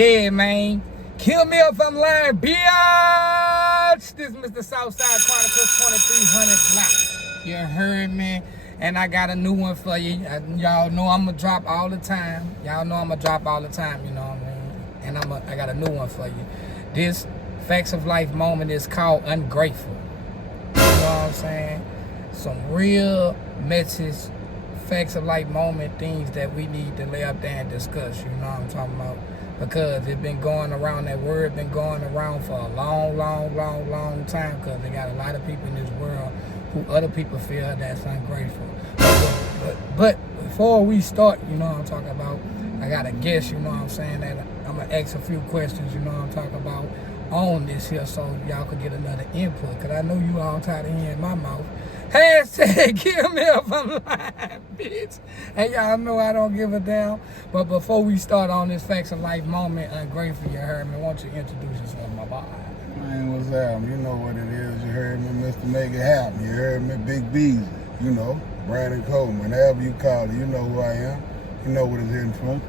Yeah, man. Kill me if I'm lying, bitch. This is Mr. Southside Chronicles 2300 Block. You heard me? And I got a new one for you. Y'all know I'm going to drop all the time. You know what I mean? And I got a new one for you. This Facts of Life moment is called Ungrateful. You know what I'm saying? Some real message, facts of life moment, things that we need to lay up there and discuss. You know what I'm talking about? Because it's been going around, that word been going around for a long time, because they got a lot of people in this world who other people feel that's ungrateful. But before we start, you know what I'm talking about, I got a guest, you know what I'm saying, that I'm going to ask a few questions, you know what I'm talking about, on this here, so y'all could get another input, because I know you all tired of hearing my mouth. Hashtag kill me if I'm lying, bitch. And y'all know I don't give a damn. But before we start on this Facts of Life moment, Ungrateful, you heard me. Why don't you introduce yourself, my boy? Man, what's up? You know what it is. You heard me, Mr.MakeItHappen. You heard me, Big Beezy. You know, Brandon Coleman. Whatever you call it, you know who I am. You know what it's in from.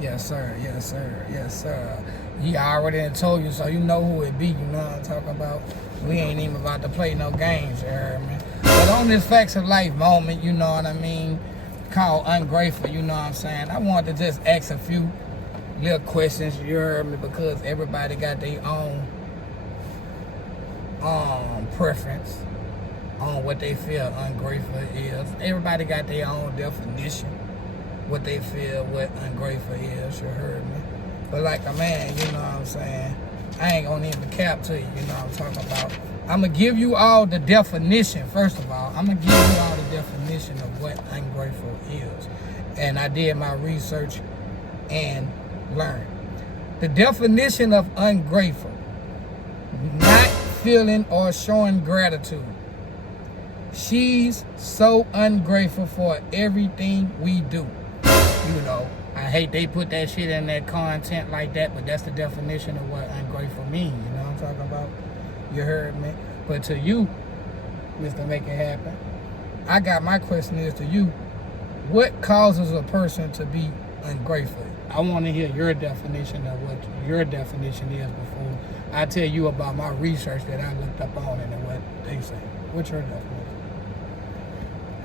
Yes, sir. Yes, sir. Yes, sir. He already done told you, so you know who it be. You know what I'm talking about. We ain't even about to play no games, you heard me. But on this Facts of Life moment, you know what I mean, called Ungrateful, you know what I'm saying, I wanted to just ask a few little questions, you heard me, because everybody got their own preference on what they feel ungrateful is. Everybody got their own definition, what they feel what ungrateful is, you heard me. But like a man, you know what I'm saying, I ain't gonna even cap to you, you know what I'm talking about. I'm going to give you all the definition, first of all. I'm going to give you all the definition of what ungrateful is. And I did my research and learned. The definition of ungrateful: not feeling or showing gratitude. She's so ungrateful for everything we do. You know, I hate they put that shit in their content like that, but that's the definition of what ungrateful means. You know what I'm talking about? You heard me? But to you, Mr. Make It Happen, I got my question is to you: what causes a person to be ungrateful? I want to hear your definition of what your definition is before I tell you about my research that I looked up on it and what they say. What's your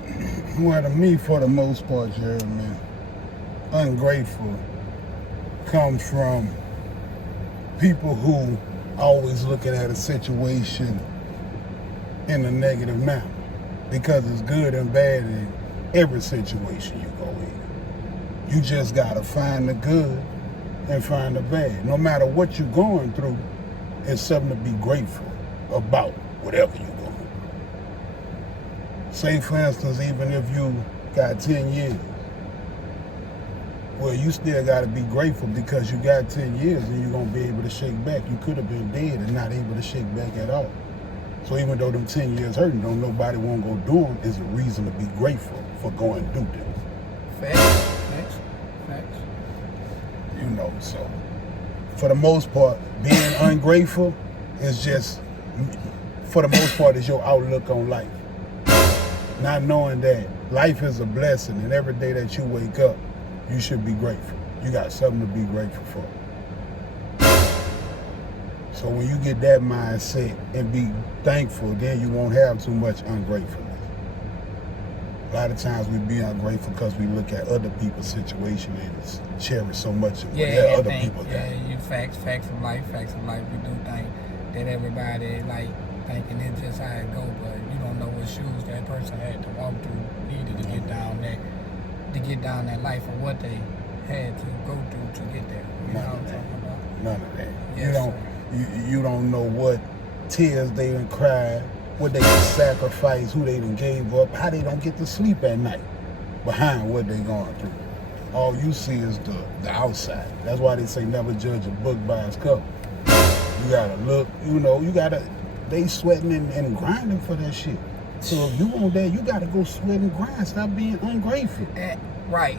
definition? Well, to me, for the most part, you heard me, ungrateful comes from people who always looking at a situation in a negative manner, because it's good and bad in every situation you go in. You just gotta find the good and find the bad. No matter what you're going through, it's something to be grateful about, whatever you're going through. Say, for instance, even if you got 10 years, well, you still got to be grateful because you got 10 years and you're going to be able to shake back. You could have been dead and not able to shake back at all. So even though them 10 years hurting, don't nobody want to go do them, is a reason to be grateful for going to do them. Facts. You know, so for the most part, being ungrateful is just, for the most part, is your outlook on life. Not knowing that life is a blessing, and every day that you wake up, you should be grateful. You got something to be grateful for. So when you get that mindset and be thankful, then you won't have too much ungratefulness. A lot of times we be ungrateful because we look at other people's situation and cherish so much of what other people got. Yeah, you facts of life. We do think that everybody like thinking it's just how it go, but you don't know what shoes that person had to walk through, needed to get down there. To get down that life and what they had to go through to get there. You know what I'm talking about? None of that. Yes, you don't know what tears they done cried, what they done sacrificed, who they done gave up, how they don't get to sleep at night behind what they going through. All you see is the outside. That's why they say never judge a book by its cover. You gotta look, they sweating and grinding for that shit. So if you want that, you gotta go sweat and grind. Stop being ungrateful. Right.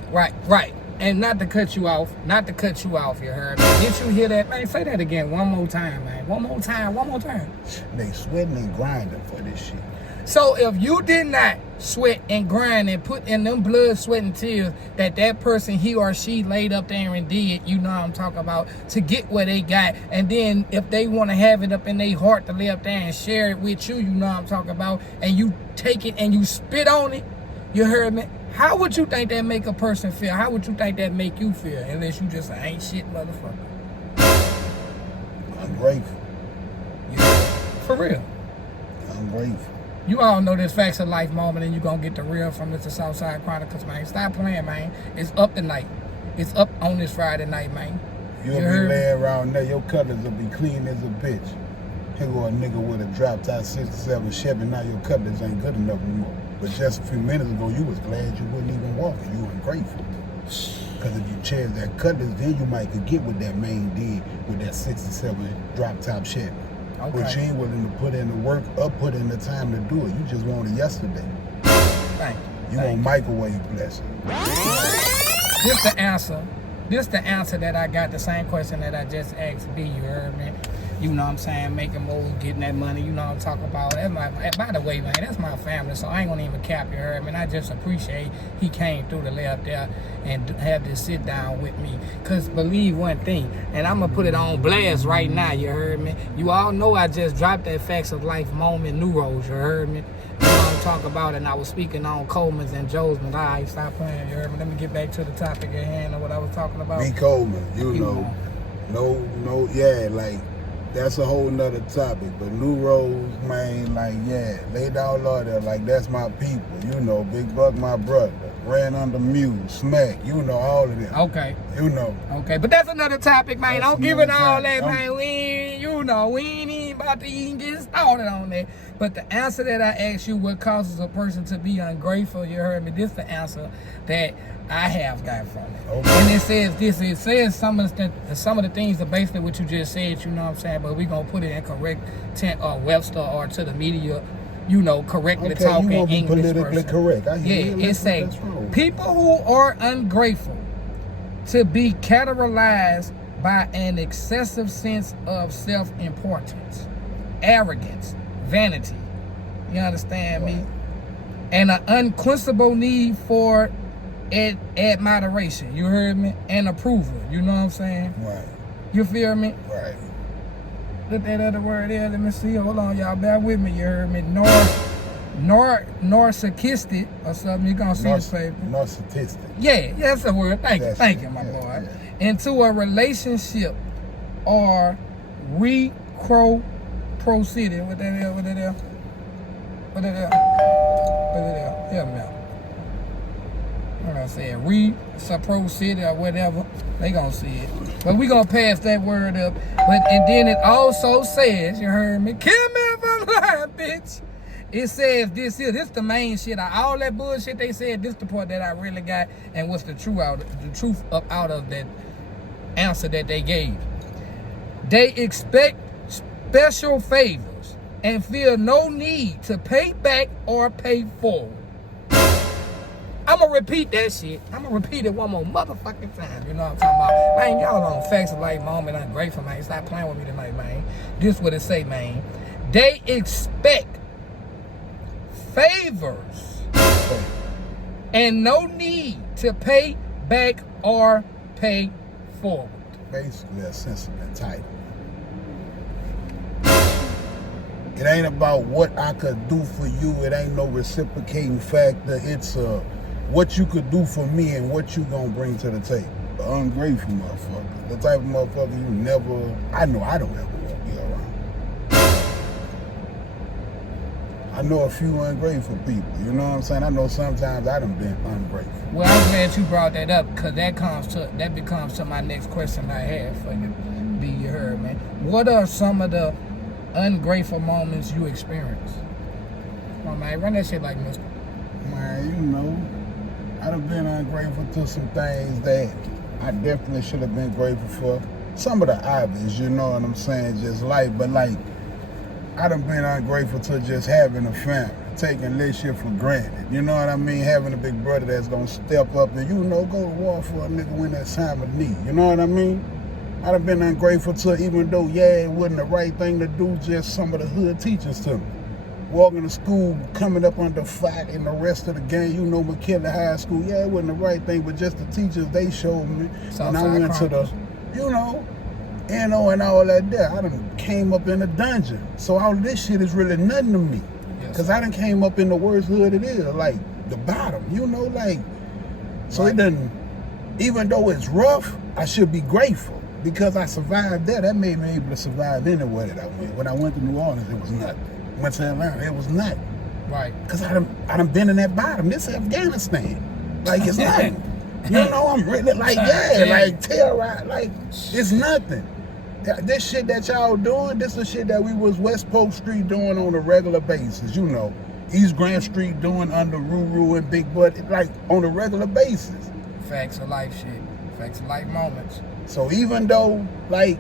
And not to cut you off, you heard me. Did you hear that? Man, say that again one more time, man. One more time. They sweating and grinding for this shit. So if you did not sweat and grind and put in them blood, sweat, and tears that person, he or she, laid up there and did, you know what I'm talking about, to get what they got, and then if they want to have it up in their heart to lay up there and share it with you, you know what I'm talking about, and you take it and you spit on it, you heard me? How would you think that make a person feel? How would you think that make you feel? Unless you just an ain't shit motherfucker. I'm grateful. Yeah, for real. I'm grateful. You all know this Facts of Life moment, and you gonna get the real from Mr. Southside Chronicles, man. Stop playing, man. It's up tonight. It's up on this Friday night, man. You'll be laying around there, your cutlers will be clean as a bitch. Here go a nigga with a drop-top 67 Chevy, now your cutlers ain't good enough anymore. But just a few minutes ago, you was glad you wasn't even walking. You ungrateful. Because if you changed that cutlers, then you might could get what that man did with that 67 drop-top Chevy. Okay. But you ain't willing to put in the work or put in the time to do it. You just want it yesterday. Thank you. You want microwave blessing. This the answer. This the answer that I got, the same question that I just asked B, you heard me? You know what I'm saying, making moves, getting that money, you know what I'm talking about. That's by the way, man, that's my family, so I ain't gonna even cap, you heard me? I just appreciate he came through to lay up there and have this sit down with me. Cause believe one thing, and I'm gonna put it on blast right now, you heard me? You all know I just dropped that Facts of Life moment, New Rose, you heard me? You know what I'm talking about, and I was speaking on Coleman's and Joseman's. All right, stop playing, you heard me? Let me get back to the topic at hand of what I was talking about. B. Coleman, you know. Yeah, like, that's a whole nother topic. But New Rose, man, like, yeah, lay down law there, like, that's my people. You know, Big Buck, my brother. Ran under Mule, Smack, you know, all of them. Okay. You know. Okay, but that's another topic, man. Don't give it all that, man. We ain't even about to even get started on that. But the answer that I asked you, what causes a person to be ungrateful, you heard me, this is the answer that I have got from it. Okay. And it says this, it says some of the things are basically what you just said, you know what I'm saying, but we're going to put it in correct Webster or to the media, you know, correctly talking English politically person. correct. I hear it says people who are ungrateful to be categorized by an excessive sense of self-importance, arrogance, vanity. You understand me? And an unquenchable need for admiration. You heard me? And approval. You know what I'm saying? Right. You feel me? Right. Look that other word there. Let me see. Hold on, y'all. Bear with me. You heard me? Narcissistic or something. You gonna see this paper? Narcissistic. Yeah, that's a word. Thank you, my boy. Yeah. Into a relationship or proceeding. What that is? Yeah, man. I'm gonna say reciprocity or whatever. They gonna see it. But we gonna pass that word up. And then it also says, you heard me, kill me if I'm lying, bitch. It says this the main shit. All that bullshit they said, this the part that I really got and what's the truth out of that answer that they gave. They expect special favors and feel no need to pay back or pay forward. I'm gonna repeat that shit. I'm gonna repeat it one more motherfucking time. You know what I'm talking about? Man, y'all on Facts of Life moment. I'm grateful, man. Stop playing with me tonight, man. This what it say, man. They expect favors and no need to pay back or pay forward. Basically a sense of entitlement. It ain't about what I could do for you. It ain't no reciprocating factor. It's what you could do for me and what you gonna bring to the table. The ungrateful motherfucker. The type of motherfucker you never, I know I don't ever want to be around. I know a few ungrateful people, you know what I'm saying? I know sometimes I done been ungrateful. Well, I'm glad you brought that up, because that becomes to my next question I have for you. B, you heard me. What are some of the ungrateful moments you experience? Come on, man, run that shit like Mr. Man, you know, I done been ungrateful to some things that I definitely should have been grateful for. Some of the obvious, you know what I'm saying, just life, but like, I done been ungrateful to just having a family, taking this shit for granted. You know what I mean? Having a big brother that's gonna step up and, you know, go to war for a nigga when that time of need. You know what I mean? I done been ungrateful to, even though, yeah, it wasn't the right thing to do, just some of the hood teachers to me. walking to school, coming up under fire in the rest of the game. You know, McKinley High School, yeah, it wasn't the right thing, but just the teachers, they showed me. And I went to the, you know, and all that there. I done came up in a dungeon. So all of this shit is really nothing to me. Because I done came up in the worst hood it is, like the bottom, you know, like, so it doesn't, even though it's rough, I should be grateful because I survived that. That made me able to survive anywhere that I went. When I went to New Orleans, it was nothing. Went to Atlanta, it was nothing. Right. Because I done been in that bottom. This is Afghanistan. Like, it's nothing. You know, I'm really, like, yeah, like, terrorized. Like, it's nothing. This shit that y'all doing, this is shit that we was West Polk Street doing on a regular basis, you know. East Grand Street doing under Ruru and Big Butt, like, on a regular basis. Facts of life shit. Facts of life moments. So even though, like,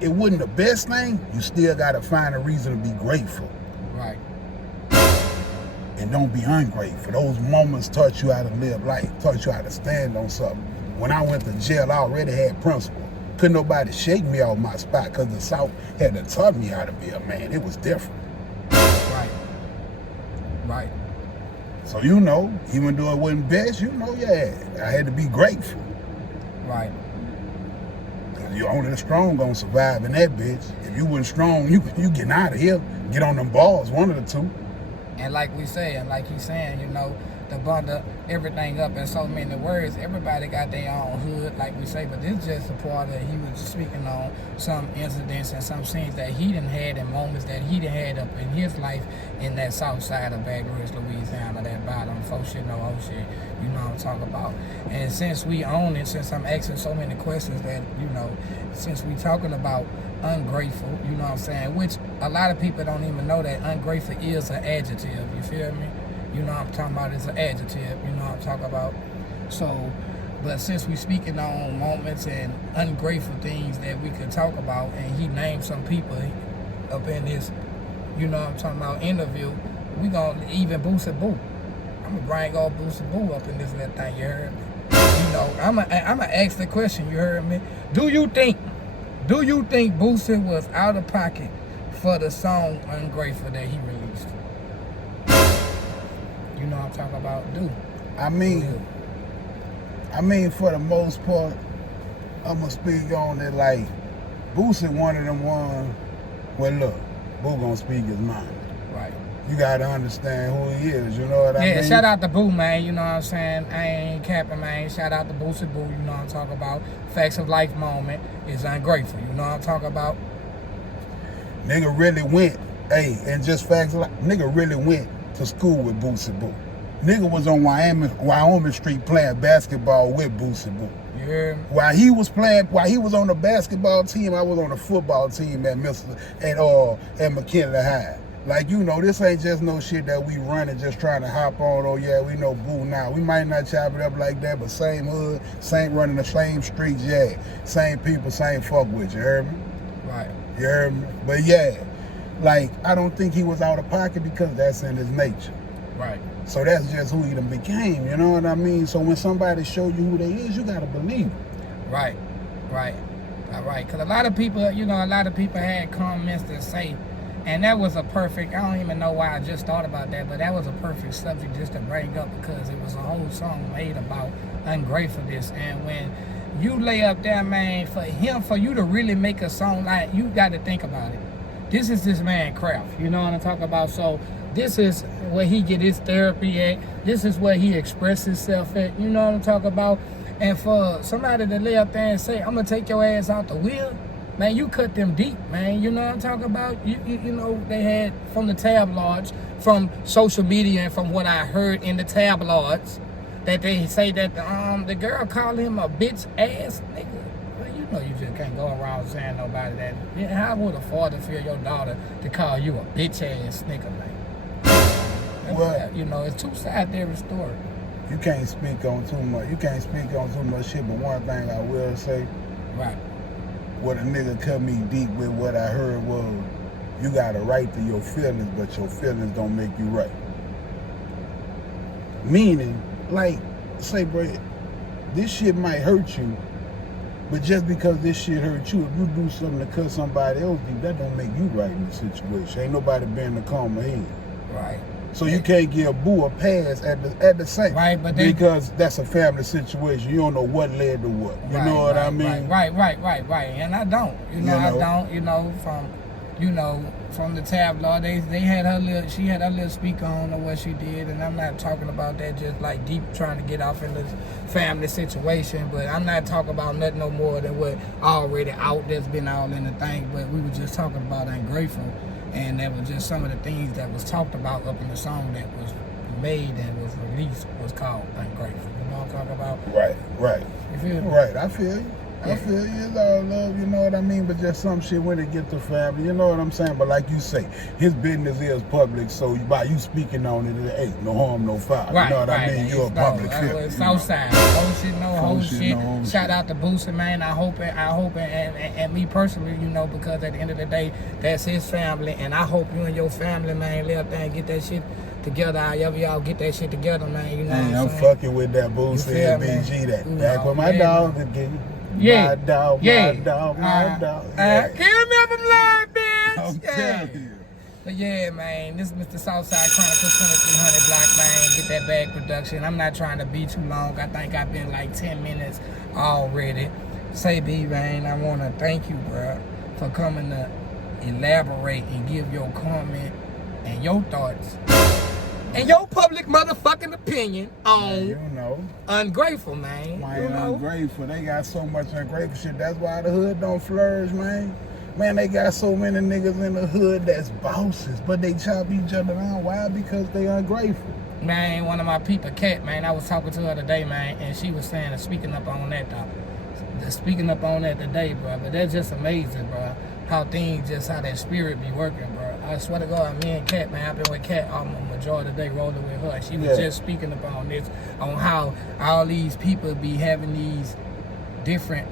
it wasn't the best thing, you still gotta find a reason to be grateful. Right. And don't be ungrateful. Those moments taught you how to live life, taught you how to stand on something. When I went to jail, I already had principle. Couldn't nobody shake me off my spot because the South had to taught me how to be a man. It was different. Right. Right. So, you know, even though it wasn't best, you know, yeah, I had to be grateful. Right. You're only the strong gonna survive in that bitch. If you wasn't strong, you getting out of here. Get on them balls, one of the two. And like we say, and like he's saying, you know, to bundle everything up in so many words, everybody got their own hood, like we say, but this is just a part that he was speaking on some incidents and some scenes that he done had and moments that he done had up in his life in that south side of Baton Rouge, Louisiana, that bottom, folks shit, no old shit, you know what I'm talking about. And since we own it, since I'm asking so many questions that, you know, since we talking about ungrateful, you know what I'm saying, which a lot of people don't even know that ungrateful is an adjective, you feel me? You know what I'm talking about, it's an adjective, you know what I'm talking about. So, but since we speaking on moments and ungrateful things that we could talk about, and he named some people up in this, you know what I'm talking about, interview, we gonna even Boosie Boo. I'm gonna bring all Boosie Boo up in this little thing, you heard me? You know, I'm gonna ask the question, you heard me? Do you think Boosie was out of pocket for the song Ungrateful that he released? You know what I'm talking about, dude. I mean, for the most part, I'm gonna speak on it like Boosie one of them ones. Well, look, Boo gonna speak his mind. Right. You gotta understand who he is. You know what I mean? Yeah, shout out to Boo, man. You know what I'm saying? I ain't capping, man. Shout out to Boosie Boo. You know what I'm talking about? Facts of life moment is Ungrateful. You know what I'm talking about? Nigga really went, and just facts of life. Nigga really went to school with Boosie Boo. Nigga was on Wyoming Street playing basketball with Boosie Boo. Yeah. While he was on the basketball team, I was on the football team at McKinley High. Like, you know, this ain't just no shit that we running just trying to hop on. Oh yeah, we know Boo now. We might not chop it up like that, but same hood, same running the same streets, yeah. Same people, same fuck with you, heard me? Right. You heard me? But yeah, like, I don't think he was out of pocket because that's in his nature. Right. So that's just who he done became, you know what I mean? So when somebody show you who they is, you gotta believe it. Right. Right. All right. Because a lot of people had comments to say, and that was a perfect, I don't even know why I just thought about that, but that was a perfect subject just to bring up because it was a whole song made about ungratefulness. And when you lay up there, man, for you to really make a song, like, you got to think about it. This is this man craft, you know what I'm talking about? So this is where he get his therapy at. This is where he expresses himself at, you know what I'm talking about? And for somebody to lay up there and say, I'm going to take your ass out the wheel, man, you cut them deep, man. You know what I'm talking about? You know, they had from the tabloids, from social media, and from what I heard in the tabloids, that they say that the girl called him a bitch ass nigga. Well, you know you just can't go around saying nobody that. Yeah, how would a father feel your daughter to call you a bitch ass nigga, man? Well, you know, it's two sides to every story. You can't speak on too much. You can't speak on too much shit, but one thing I will say. Right. What a nigga cut me deep with, what I heard was, you got a right to your feelings, but your feelings don't make you right. Meaning, like, say, bro, this shit might hurt you, but just because this shit hurt you, if you do something to cut somebody else deep, that don't make you right in the situation. Ain't nobody been in the calm head. Right. So you can't give Boo a pass at the same. Right, but because that's a family situation. You don't know what led to what. You know what I mean? Right. And I don't. I don't. From the tabloid, they had her little. She had her little speaker on of what she did, and I'm not talking about that. Just like deep trying to get off in this family situation, but I'm not talking about nothing no more than what already out that's been all in the thing. But we were just talking about Ungrateful. And that was just some of the things that was talked about up in the song that was made and was released was called Ungrateful. You know what I'm talking about? Right. You feel me? Right, I feel you. I feel you. It's all love, you know what I mean? But just some shit when it get to family, you know what I'm saying? But like you say, his business is public, so by you speaking on it, it ain't no harm, no foul. Right, you know what I mean? You're a public figure. Southside, whole shit. Shout out to Boosie, man. I hope, and me personally, because at the end of the day, that's his family, and I hope you and your family, man, live there and get that shit together. However y'all get that shit together, man. You know what I'm saying? Fucking with that Boosie and BG that. Back with my dog again. Yeah. My dog. Kill me up from line, bitch. I'm telling you. But yeah, man, this is Mr. Southside Chronicles 2300 Block, man. Get that bag production. I'm not trying to be too long. I think I've been like 10 minutes already. Say B, man, I want to thank you, bro, for coming to elaborate and give your comment and your thoughts and your public motherfucking opinion on Ungrateful, man. Ungrateful. They got so much ungrateful shit. That's why the hood don't flourish, man. Man, they got so many niggas in the hood that's bosses, but they chop each other down. Why? Because they ungrateful. Man, one of my people, Kat, man, I was talking to her today, man, and she was saying, speaking up on that today, bro. But that's just amazing, bro. How that spirit be working, bro. I swear to God, me and Kat, man, I've been with Kat almost majority of the day, rolling with her. She was just speaking upon this, on how all these people be having these different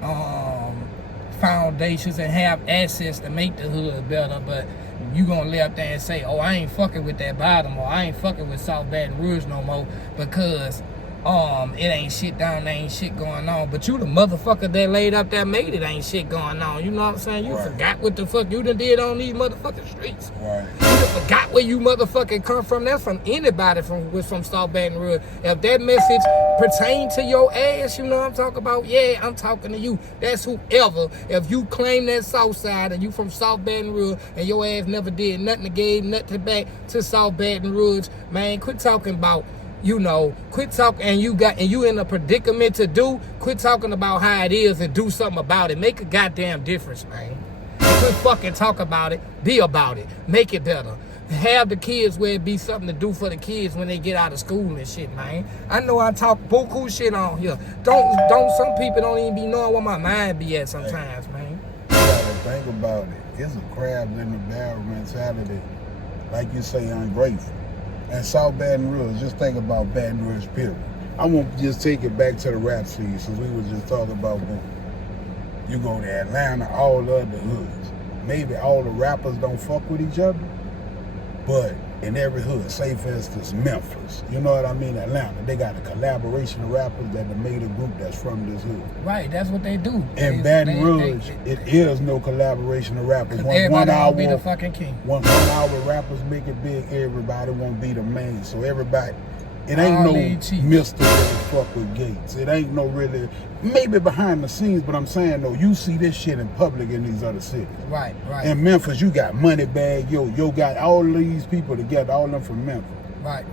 foundations and have assets to make the hood better, but you gonna lay up there and say, oh, I ain't fucking with that bottom, or I ain't fucking with South Baton Rouge no more because it ain't shit down there, ain't shit going on. But you the motherfucker that laid up there made it ain't shit going on. You know what I'm saying? You forgot what the fuck you done did on these motherfucking streets. Right. You done forgot where you motherfucking come from. That's from anybody from South Baton Rouge. If that message pertain to your ass, you know what I'm talking about? Yeah, I'm talking to you. That's whoever. If you claim that South Side and you from South Baton Rouge and your ass never did nothing to give nothing back to South Baton Rouge, man, quit talking about quit talking, and you in a predicament to quit talking about how it is and do something about it. Make a goddamn difference, man. Quit fucking talk about it. Be about it. Make it better. Have the kids where it be something to do for the kids when they get out of school and shit, man. I know I talk buku shit on here. Some people don't even be knowing where my mind be at sometimes, man. You gotta think about it. It's a crabs in the barrel mentality. Like you say, ungrateful. And South Baton Rouge, just think about Baton Rouge, period. I won't just take it back to the rap scene, since we were just talking about boom. You go to Atlanta, all the other hoods. Maybe all the rappers don't fuck with each other, but in every hood, say for instance, Memphis, you know what I mean, Atlanta, they got a collaboration of rappers that have made a group that's from this hood. Right, that's what they do. In Baton Rouge, it is no collaboration of rappers. Everybody won't be the fucking king. One hour rappers make it big, everybody won't be the main. So everybody, it ain't no Mr. really fuck with Gates. It ain't no really, maybe behind the scenes, but I'm saying though, you see this shit in public in these other cities. Right. In Memphis, you got Moneybag, yo got all these people together, all of them from Memphis. Right.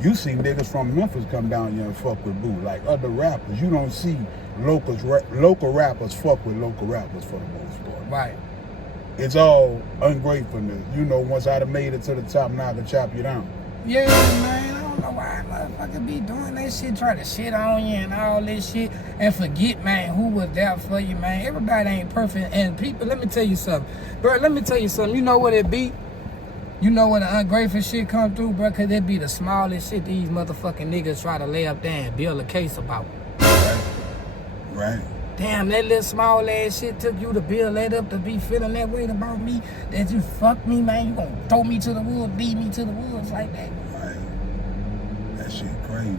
You see niggas from Memphis come down here and fuck with Boo. Like other rappers, you don't see local rappers fuck with local rappers for the most part. Right. It's all ungratefulness. Once I'd have made it to the top, now I can chop you down. Yeah, man. I don't know why motherfucker be doing that shit, try to shit on you and all this shit, and forget, man, who was there for you, man. Everybody ain't perfect, and people, let me tell you something. Bro, you know what it be? You know when the ungrateful shit come through, bro? Cause it be the smallest shit these motherfucking niggas try to lay up there and build a case about. Right. Damn, that little small ass shit took you to build that up to be feeling that way about me, that you fuck me, man. You gonna throw me to the woods, beat me to the woods like that. Right. That shit crazy.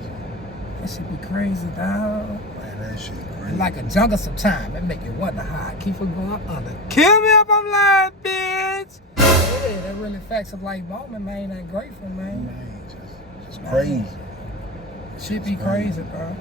That shit be crazy, dog. Man, that shit crazy. Like a jungle sometime. That make you wonder how I keep from going under. Kill me if I'm lying, bitch. Yeah, that real really facts of life moment, man. Ungrateful, man. Man, just crazy. Shit be crazy, bro.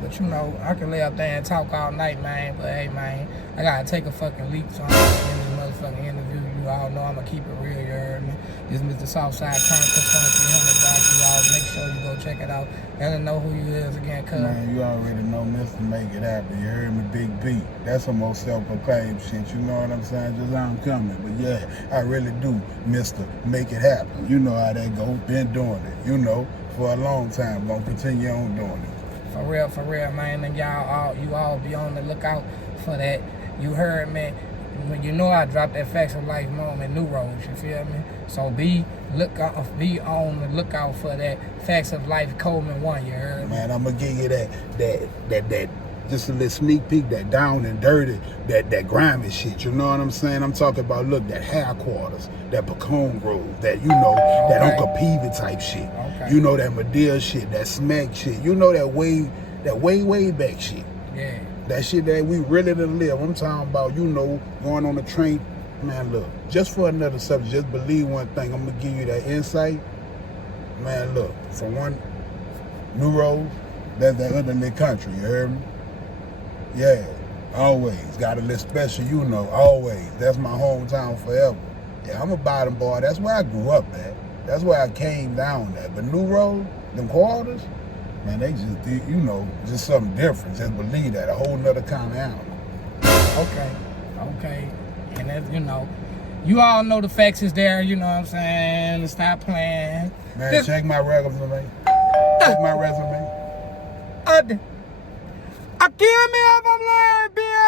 But you know, I can lay up there and talk all night, man. But hey, man, I gotta take a fucking leap, so I'm gonna end this motherfucking interview. You all know I'm gonna keep it real, you heard me? This is Mr. Southside Chronicles 2300 block. You all make sure you go check it out. Let them know who you is again, cuz. Man, you already know Mr.MakeItHappen. You heard me, Big B. That's some more self-proclaimed shit. You know what I'm saying? Just how I'm coming. But yeah, I really do, Mr.MakeItHappen. You know how that go. Been doing it. You know, for a long time. Gonna continue on doing it. For real, man. And you all be on the lookout for that. You heard me. When you know I dropped that Facts of Life moment, New Roads, you feel me? So be on the lookout for that Facts of Life Coleman 1, you heard me? Man, I'm gonna give you that just a little sneak peek, that down and dirty, that grimy shit. You know what I'm saying? I'm talking about, look, that headquarters, that pecan grove, that, you know, that Uncle Peavy type shit. Okay. You know, that Medea shit, that smack shit. You know, that way back shit. Yeah. That shit that we really done live. I'm talking about, you know, going on the train. Man, look, just for another subject, just believe one thing. I'm gonna give you that insight. Man, look, for one, New Road, that's that other little country, you heard me? Yeah, always. Got a little special, you know, always. That's my hometown forever. Yeah, I'm a bottom boy. That's where I grew up at. That's where I came down at. But New Road, them quarters, man, they just did, you know, just something different. Just believe that, a whole nother kind of animal. Okay. And that, you know, you all know the facts is there, you know what I'm saying? Stop playing. Man, check my resume. Check my resume. I kill me if I'm lying, bitch.